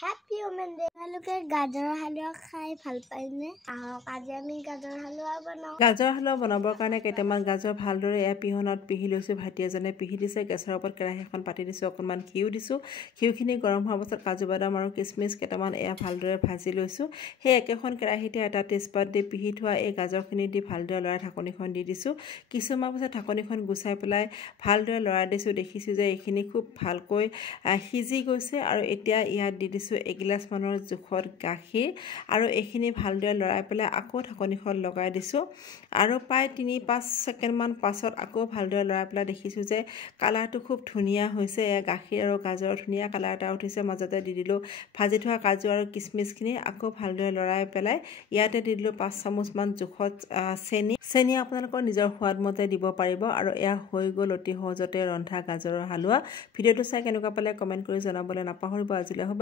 happy women day লোকে গাজৰৰ হালুৱা খাই ভাল পায়নে আজি আমি গাজৰৰ হালুৱা বনাওঁ গাজৰ হালুৱা বনাবৰ কাৰণে কেইটামান গাজৰ ভালদৰে পিহনাত পিহি লৈছোঁ ভাইটি এজনে পিহি দিছে গেছৰ ওপৰত কেৰাহী এখন পাতি দিছোঁ অকণমান ঘিউ দিছোঁ ঘিউখিনি গৰম হোৱাৰ পাছত কাজু বাদাম আৰু কিচমিচ কেইটামান ভালদৰে ভাজি লৈছোঁ সেই একেখন কেৰাহীতে এটা তেজপাত দি পিহি থোৱা এই গাজৰখিনি দি ভালদৰে লৰাই ঢাকনিখন দি দিছোঁ কিছুমান পাছত ঢাকনিখন গুচাই পেলাই ভালদৰে লৰাই দিছোঁ দেখিছোঁ যে এইখিনি খুব ভালকৈ সিজি গৈছে আৰু এতিয়া ইয়াত দি দিছোঁ এগিলাচ মানৰ জোখত গাখীৰ আৰু এইখিনি ভালদৰে লৰাই পেলাই আকৌ ঢাকনিখন লগাই দিছোঁ আৰু প্ৰায় ৩-৫ ছেকেণ্ডমান পাছত আকৌ ভালদৰে লৰাই পেলাই দেখিছোঁ যে কালাৰটো খুব ধুনীয়া হৈছে গাখীৰ আৰু গাজৰৰ ধুনীয়া কালাৰ এটা উঠিছে মাজতে দি দিলোঁ ভাজি থোৱা কাজু আৰু কিচমিচখিনি আকৌ ভালদৰে লৰাই পেলাই ইয়াতে দি দিলোঁ ৫ চামুচমান জোখত চেনি আপোনালোকৰ নিজৰ সোৱাদ মতে দিব পাৰিব আৰু এয়া হৈ গ'ল অতি সহজতে ৰন্ধা গাজৰৰ হালুৱা ভিডিঅ'টো চাই কেনেকুৱা পালে কমেণ্ট কৰি জনাবলৈ নাপাহৰিব আজিলৈ হ'ব